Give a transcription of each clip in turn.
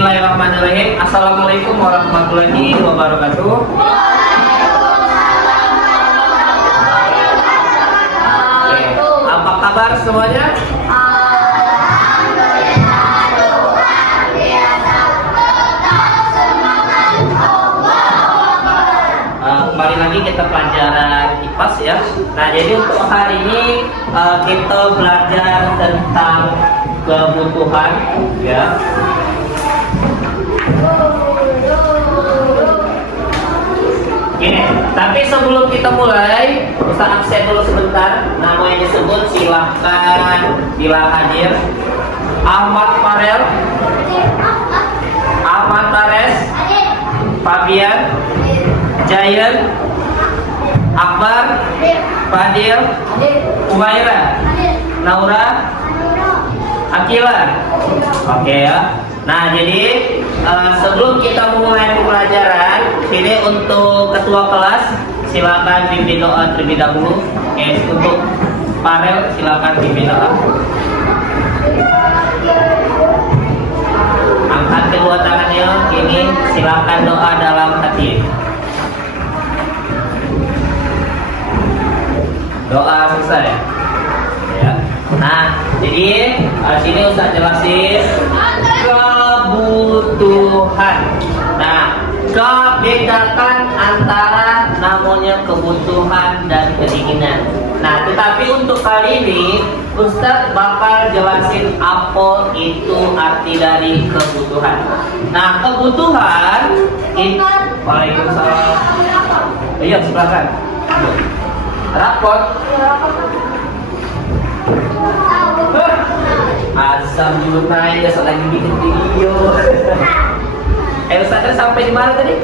Bismillahirrahmanirrahim. Assalamualaikum warahmatullahi wabarakatuh. Oke, apa kabar semuanya? Kembali lagi kita pelajaran IPAS ya. Nah, jadi untuk hari ini kita belajar tentang kebutuhan ya. Gini, tapi sebelum kita mulai, Ustaz absen dulu sebentar. Nama yang disebut silahkan bila hadir. Ahmad Farel, Ahmad Tares, Fabian, Jayan, Akbar, Fadil, Umaira, Naura, Akila. Oke ya. Nah, jadi sebelum kita memulai pembelajaran, ini untuk ketua kelas silakan pimpin doa terlebih dahulu. Oke, untuk Farel silakan pimpin doa. Angkat kedua tangannya, ini silakan doa dalam hati. Doa selesai. Ya. Nah, jadi sini Ustaz jelasin kebutuhan. Nah, bedakan antara namanya kebutuhan dan keinginan. Nah, tetapi untuk kali ini Ustaz bakal jelasin apa itu arti dari kebutuhan. Nah, kebutuhan itu Waalaikumsalam. Iya, silakan. Rapot. Asam juga naik, besok lagi bikin video. Ustaz sampai di mana tadi?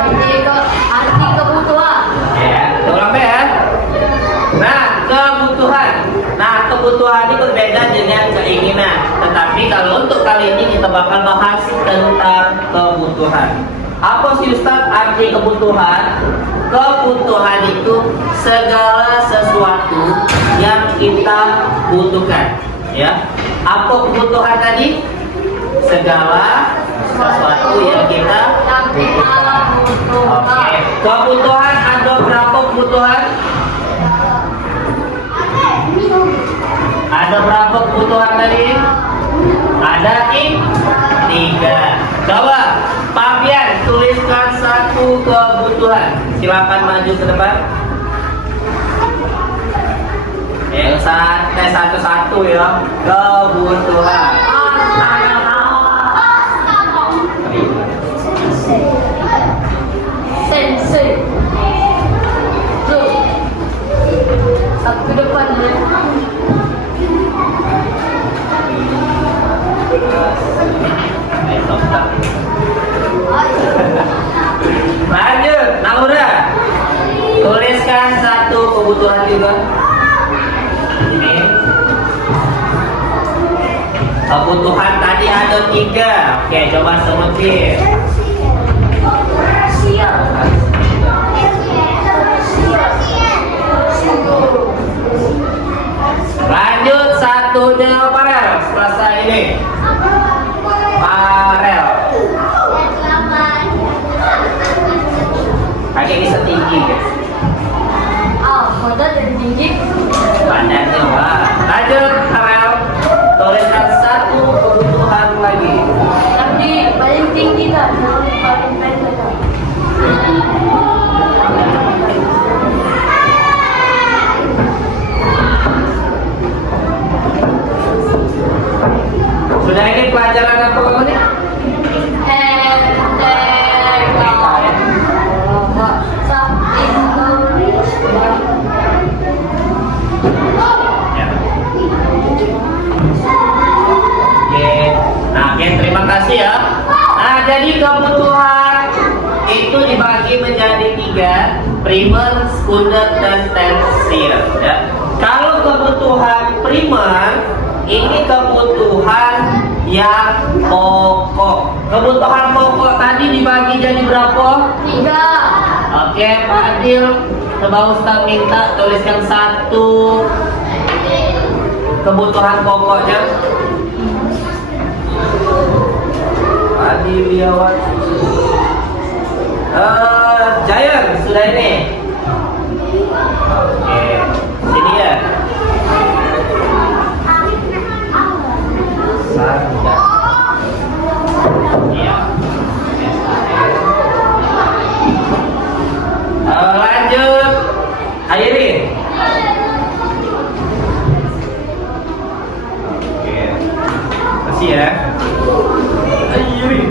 Arti kebutuhan. Ya, ulang ya. Nah, kebutuhan. Nah, kebutuhan ini berbeda dengan keinginan. Tetapi kalau untuk kali ini kita bakal bahas tentang kebutuhan. Apa sih Ustaz arti kebutuhan? Kebutuhan itu segala sesuatu yang kita butuhkan. Ya, apa kebutuhan tadi? Segala sesuatu yang kita butuhkan. Oke, kebutuhan ada berapa kebutuhan? Ada berapa kebutuhan tadi? Ada 3. Coba Fabian tuliskan satu kebutuhan. Silakan maju ke depan. Santai satu-satu ya. Kebutuhan. Sensei. Tuh. Satu ke depan ya. Lanjut, Naura. Tuliskan satu kebutuhan juga. Ini. Kebutuhan tadi ada 3. Oke, coba sebutin. Lanjut satunya Farel. Selesai ini. Farel. Kaki bisa tinggi guys. Badan jadi tinggi. Badannya wah. Lanjut Farel. Tuliskan satu kebutuhan lagi. Tapi paling tinggi kan, paling pendek kan. Sudah ini pelajaran apa kamu nih? Terima kasih ya. Nah, jadi kebutuhan itu dibagi menjadi 3, primer, sekunder, dan tersier. Ya. Kalau kebutuhan primer ini kebutuhan yang pokok. Kebutuhan pokok tadi dibagi jadi berapa? 3. Oke, Pak Adil, coba Ustaz minta tuliskan satu kebutuhan pokoknya. Adi Liawan. Giant sudah ini. Oke, sini ya. Sanda. Iya. Lanjut. Airin. Oke. Kasih ya. Airin.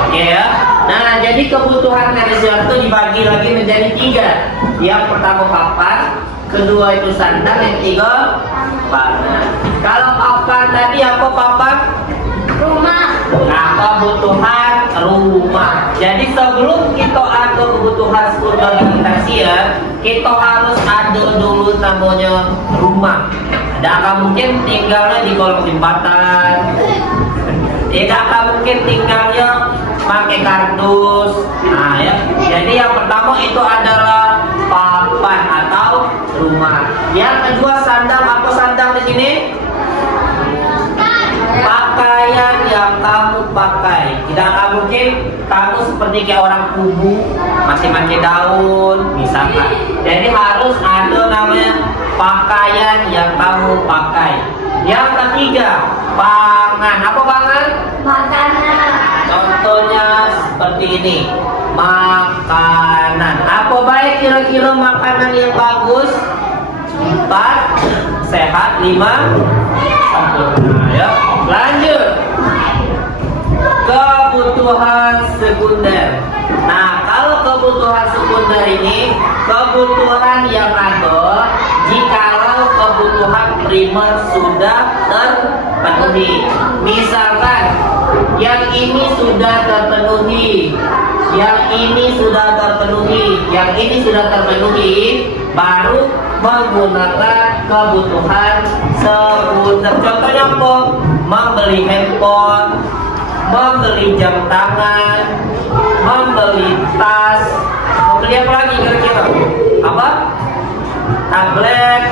Oke ya. Nah, jadi kebutuhan manusia itu dibagi lagi menjadi 3. Yang pertama papan, kedua itu sandang, yang ketiga panah. Kalau papan tadi apa papan? Rumah. Nah, kebutuhan rumah. Jadi sebelum kita ada kebutuhan sekunder dan tersier, kita harus ada dulu namanya rumah. Tidak akan mungkin tinggalnya di kolong jembatan. Tidak akan mungkin tinggalnya pakai kardus. Nah ya, jadi yang pertama itu adalah papan atau rumah. Yang kedua sandang. Apa sandang di sini? Pakaian yang kamu pakai. Tidak akan mungkin kamu seperti kayak orang kubu masih pakai daun misalkan. Jadi harus ada namanya pakaian yang kamu pakai. Yang ketiga pangan. Apa pangan? Makanan. Contohnya seperti ini, makanan. Apa baik kira-kira makanan yang bagus? 4 sehat, 5 sempurna ya. Lanjut. Kebutuhan sekunder. Nah, kalau kebutuhan sekunder ini kebutuhan yang ada jikalau kebutuhan primer sudah terpenuhi. Misalkan yang ini sudah terpenuhi, yang ini sudah terpenuhi, yang ini sudah terpenuhi, baru menggunakan kebutuhan sekunder. Contohnya apa? Membeli handphone, membeli jam tangan, membeli tas, membeli apa lagi kira-kira? Apa? Tablet,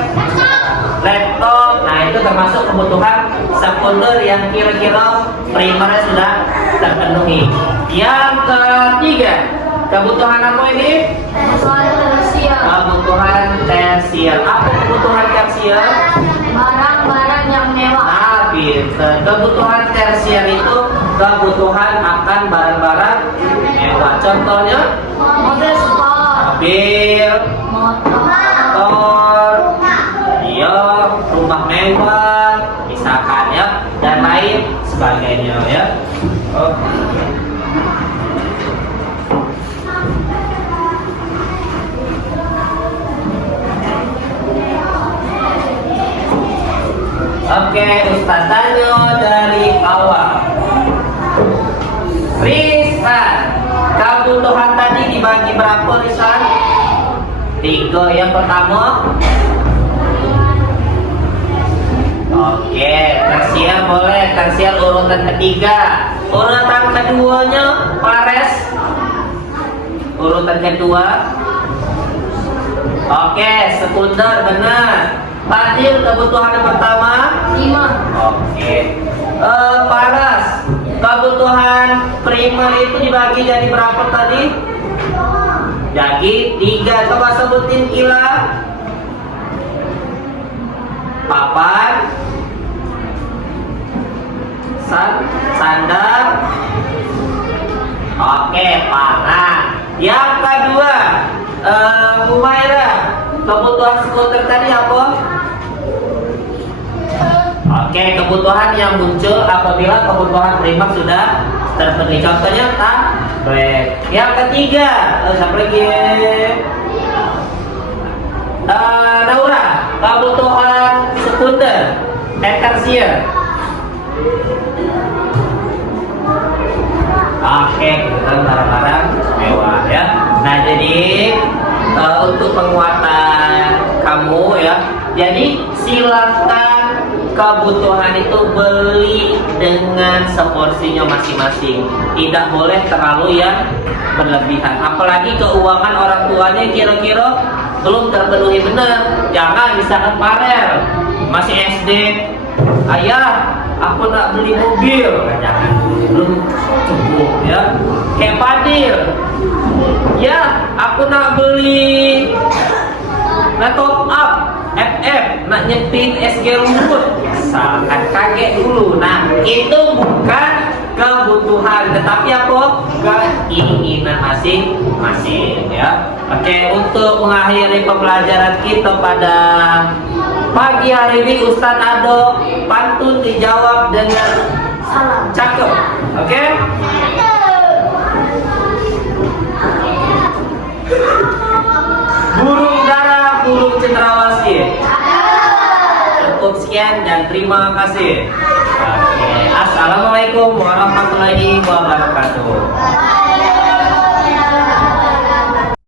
laptop. Nah, itu termasuk kebutuhan sekunder yang kira-kira primernya sudah terpenuhi. Yang ketiga, kebutuhan apa ini? Kebutuhan tersier. Kebutuhan tersier. Apa kebutuhan tersier? Barang-barang yang mewah. Nah, pinter. Kebutuhan tersier itu kebutuhan akan barang-barang mewah. Contohnya Mobil sport. mobil, motor, iya, rumah mewah, misalkan ya, dan lain sebagainya ya. Oke. Oke, Ustaz tanya dari awal. Risan, kebutuhan tadi dibagi berapa Risan? 3. Yang pertama. Oke, tersier boleh. Tersier urutan ketiga. Urutan keduanya Pares. Urutan kedua. Oke, sekunder benar. Fadil, kebutuhan yang pertama 5. Oke. Paras, kebutuhan primer itu dibagi jadi berapa tadi? Jadi 3. Coba sebutin Kila. Papan, sandal. Oke, panah. Yang kedua, Humaira, kebutuhan sekunder tadi apa? Oke, kebutuhan yang muncul apabila kebutuhan primer sudah terpenuhi. Contohnya tablet. Yang ketiga, siapa lagi? Naura, kebutuhan sekunder, tersier. Oke, kebutuhan barang-barang mewah ya. Nah, jadi untuk penguatan kamu ya, jadi silakan kebutuhan itu beli dengan seporsinya masing-masing. Tidak boleh terlalu yang berlebihan. Apalagi keuangan orang tuanya kira-kira belum terpenuhi benar. Jangan misalkan parer masih SD, ayah aku nak beli mobil, jangan, belum cukup ya. Kayak Fadil, ya aku nak beli, nak top up FF, nak nyetin SG rumput, misalkan kaget dulu. Nah itu bukan kebutuhan, tetapi apa? Keinginan masing-masing ya. Oke, untuk mengakhiri pembelajaran kita pada pagi hari ini, Ustadz Ado pantun dijawab dengan Salah. cakep. Oke? Burung dara, burung cendrawasih. Cukup sekian dan terima kasih. Oke, assalamualaikum warahmatullahi wabarakatuh.